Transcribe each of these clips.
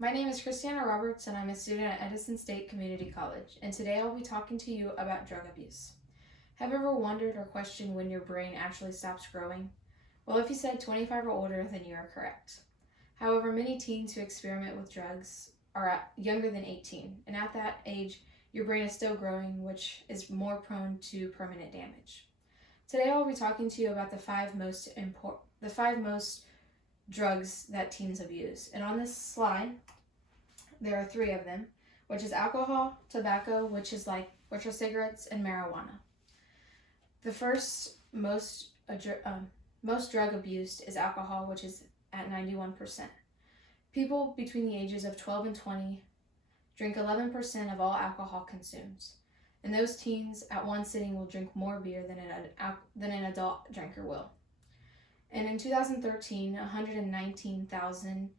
My name is Christiana Roberts and I'm a student at Edison State Community College, and today I'll be talking to you about drug abuse. Have you ever wondered or questioned when your brain actually stops growing? Well, if you said 25 or older, then you are correct. However, many teens who experiment with drugs are younger than 18, and at that age, your brain is still growing, which is more prone to permanent damage. Today I'll be talking to you about the five most drugs that teens abuse. And on this slide, there are three of them, which is alcohol, tobacco, which are cigarettes, and marijuana. The first most drug abused is alcohol, which is at 91%. People between the ages of 12 and 20 drink 11% of all alcohol consumed. And those teens at one sitting will drink more beer than an adult drinker will. And in 2013, 119,000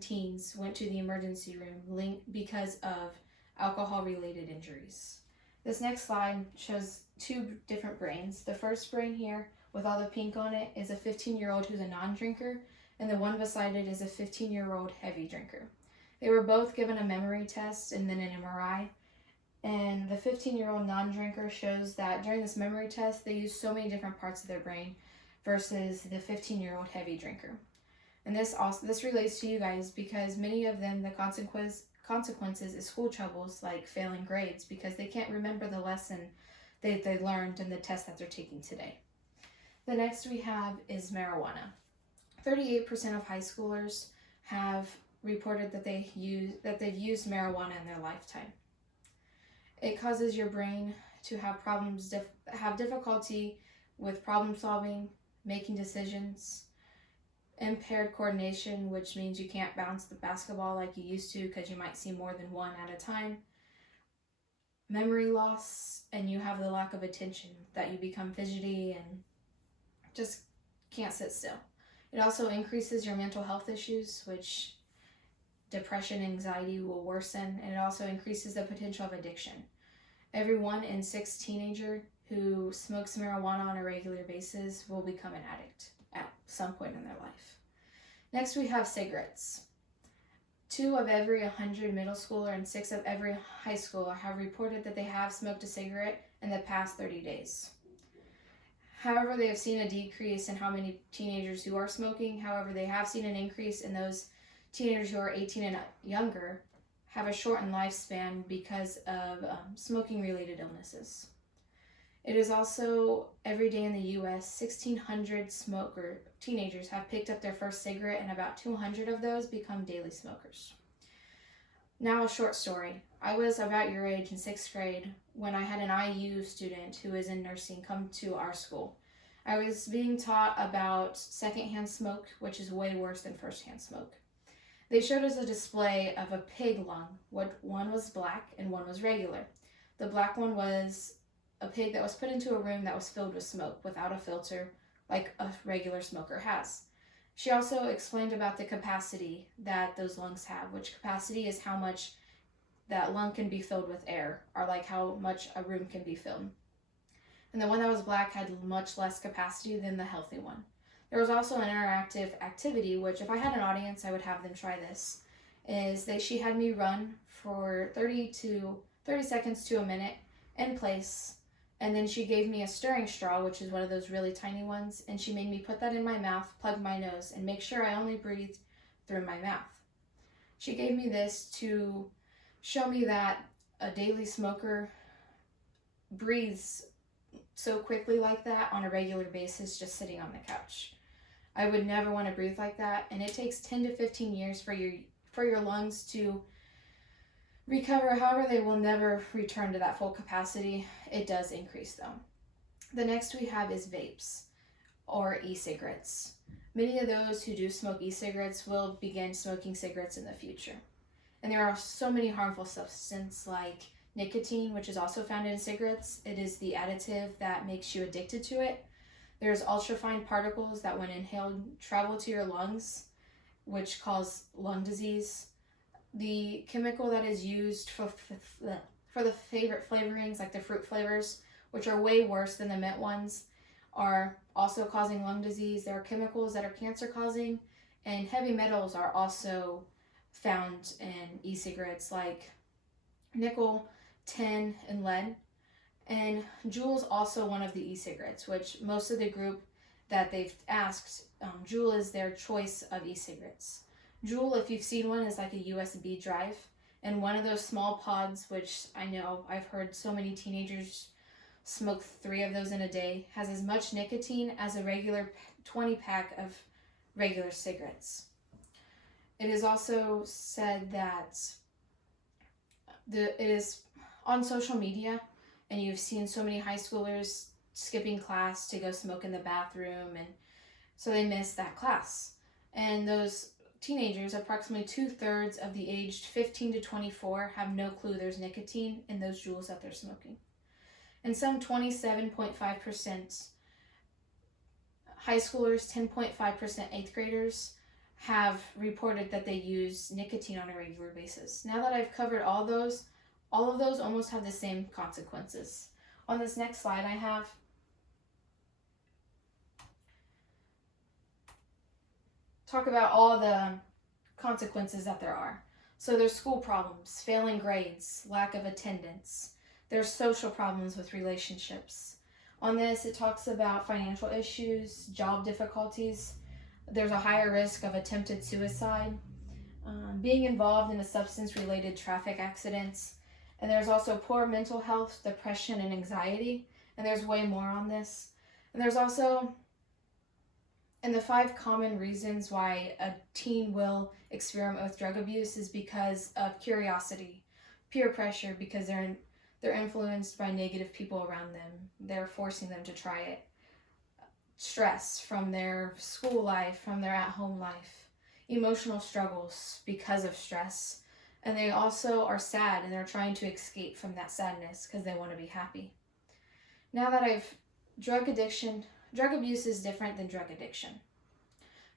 teens went to the emergency room because of alcohol-related injuries. This next slide shows two different brains. The first brain here, with all the pink on it, is a 15-year-old who's a non-drinker, and the one beside it is a 15-year-old heavy drinker. They were both given a memory test and then an MRI. And the 15-year-old non-drinker shows that during this memory test, they used so many different parts of their brain versus the 15-year-old heavy drinker. And this relates to you guys because many of them, the consequences is school troubles like failing grades because they can't remember the lesson they learned in the test that they're taking today. The next we have is marijuana. 38% of high schoolers have reported that they've used marijuana in their lifetime. It causes your brain to have difficulty with problem solving, making decisions, impaired coordination, which means you can't bounce the basketball like you used to because you might see more than one at a time, memory loss, and you have the lack of attention that you become fidgety and just can't sit still. It also increases your mental health issues, which depression and anxiety will worsen, and it also increases the potential of addiction. Every 1 in 6 teenager who smokes marijuana on a regular basis will become an addict at some point in their life. Next we have cigarettes. 2 of every 100 middle schooler and 6 of every high schooler have reported that they have smoked a cigarette in the past 30 days. However, they have seen a decrease in how many teenagers who are smoking. However, they have seen an increase in those teenagers who are 18 and younger have a shortened lifespan because of smoking-related illnesses. It is also every day in the U.S., 1,600 teenagers have picked up their first cigarette, and about 200 of those become daily smokers. Now a short story. I was about your age in 6th grade when I had an IU student who is in nursing come to our school. I was being taught about secondhand smoke, which is way worse than firsthand smoke. They showed us a display of a pig lung. One was black and one was regular. The black one was a pig that was put into a room that was filled with smoke without a filter like a regular smoker has. She also explained about the capacity that those lungs have, which capacity is how much that lung can be filled with air, or like how much a room can be filled. And the one that was black had much less capacity than the healthy one. There was also an interactive activity, which if I had an audience, I would have them try this, is that she had me run for 30 seconds to a minute in place, and then she gave me a stirring straw, which is one of those really tiny ones, and she made me put that in my mouth, plug my nose, and make sure I only breathed through my mouth. She gave me this to show me that a daily smoker breathes so quickly like that on a regular basis just sitting on the couch. I would never want to breathe like that, and it takes 10 to 15 years for your lungs to recover. However, they will never return to that full capacity. It does increase though. The next we have is vapes or e-cigarettes. Many of those who do smoke e-cigarettes will begin smoking cigarettes in the future. And there are so many harmful substances like nicotine, which is also found in cigarettes. It is the additive that makes you addicted to it. There's ultrafine particles that when inhaled travel to your lungs, which cause lung disease. The chemical that is used for the favorite flavorings, like the fruit flavors, which are way worse than the mint ones, are also causing lung disease. There are chemicals that are cancer causing, And heavy metals are also found in e-cigarettes like nickel, tin, and lead. And Juul's also one of the e-cigarettes, which most of the group that they've asked, Juul is their choice of e-cigarettes. Juul, if you've seen one, is like a USB drive. And one of those small pods, which I know I've heard so many teenagers smoke 3 of those in a day, has as much nicotine as a regular 20 pack of regular cigarettes. It is also said that it is on social media, and you've seen so many high schoolers skipping class to go smoke in the bathroom, and so they miss that class. And those teenagers, approximately 2/3 of the aged 15 to 24, have no clue there's nicotine in those Juuls that they're smoking. And some 27.5% high schoolers, 10.5% 8th graders have reported that they use nicotine on a regular basis. Now that I've covered all of those almost have the same consequences. On this next slide, I have talk about all the consequences that there are. So there's school problems, failing grades, lack of attendance. There's social problems with relationships. On this, it talks about financial issues, job difficulties. There's a higher risk of attempted suicide, being involved in a substance-related traffic accidents. And there's also poor mental health, depression, and anxiety. And there's way more on this. And there's also, and the 5 common reasons why a teen will experiment with drug abuse is because of curiosity, peer pressure, because they're influenced by negative people around them. They're forcing them to try it. Stress from their school life, from their at-home life. Emotional struggles because of stress. And they also are sad, and they're trying to escape from that sadness because they want to be happy. Now that drug abuse is different than drug addiction.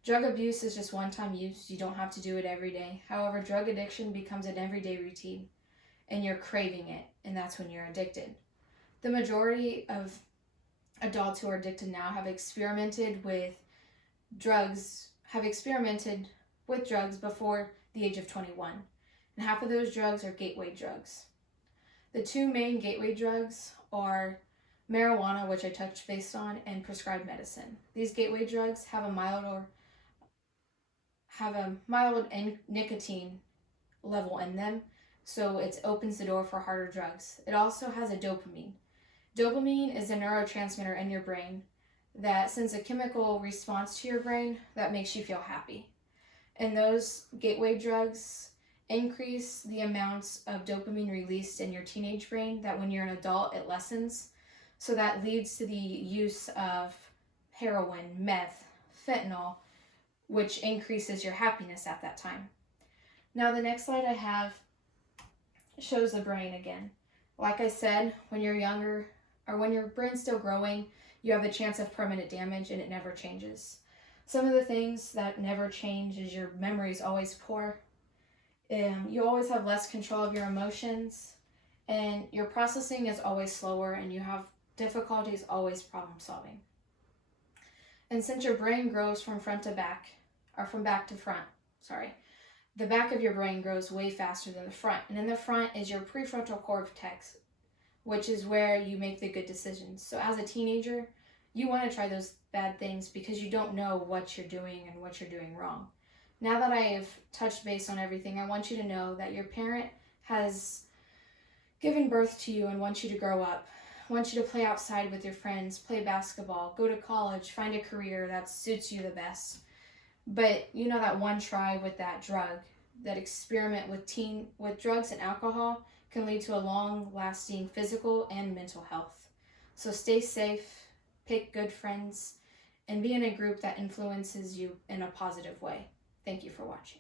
Drug abuse is just one-time use. You don't have to do it every day. However, drug addiction becomes an everyday routine, and you're craving it, and that's when you're addicted. The majority of adults who are addicted now have experimented with drugs before the age of 21. And half of those drugs are gateway drugs. The 2 main gateway drugs are marijuana, which I touched base on, and prescribed medicine. These gateway drugs have a mild nicotine level in them, so it opens the door for harder drugs. It also has a dopamine. Dopamine is a neurotransmitter in your brain that sends a chemical response to your brain that makes you feel happy. And those gateway drugs increase the amounts of dopamine released in your teenage brain that when you're an adult, it lessens. So that leads to the use of heroin, meth, fentanyl, which increases your happiness at that time. Now the next slide I have shows the brain again. Like I said, when you're younger, or when your brain's still growing, you have the chance of permanent damage, and it never changes. Some of the things that never change is your memory is always poor. You always have less control of your emotions, and your processing is always slower, and you have difficulties always problem solving. And since your brain grows from front to back, or from back to front, the back of your brain grows way faster than the front. And in the front is your prefrontal cortex, which is where you make the good decisions. So as a teenager, you want to try those bad things because you don't know what you're doing and what you're doing wrong. Now that I have touched base on everything, I want you to know that your parent has given birth to you and wants you to grow up. Wants you to play outside with your friends, play basketball, go to college, find a career that suits you the best. But you know that one try with that drug, that experiment with drugs and alcohol can lead to a long-lasting physical and mental health. So stay safe, pick good friends, and be in a group that influences you in a positive way. Thank you for watching.